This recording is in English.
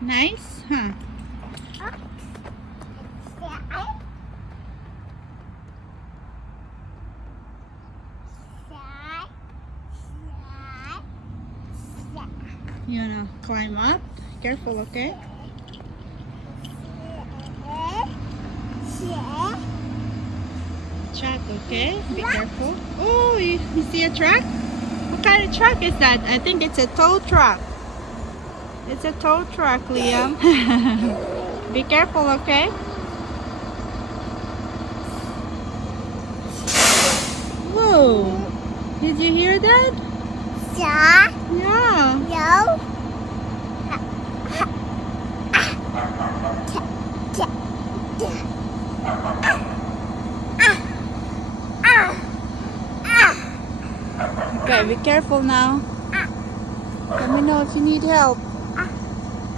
Nice, huh? You wanna climb up? Careful, okay? Truck, okay? Be careful. Oh, you see a truck? What kind of truck is that? I think it's a tow truck. It's a tow truck, Liam. Be careful, okay? Whoa! Did you hear that? Yeah. Yeah. No. Okay, be careful now. Let me know if you need help.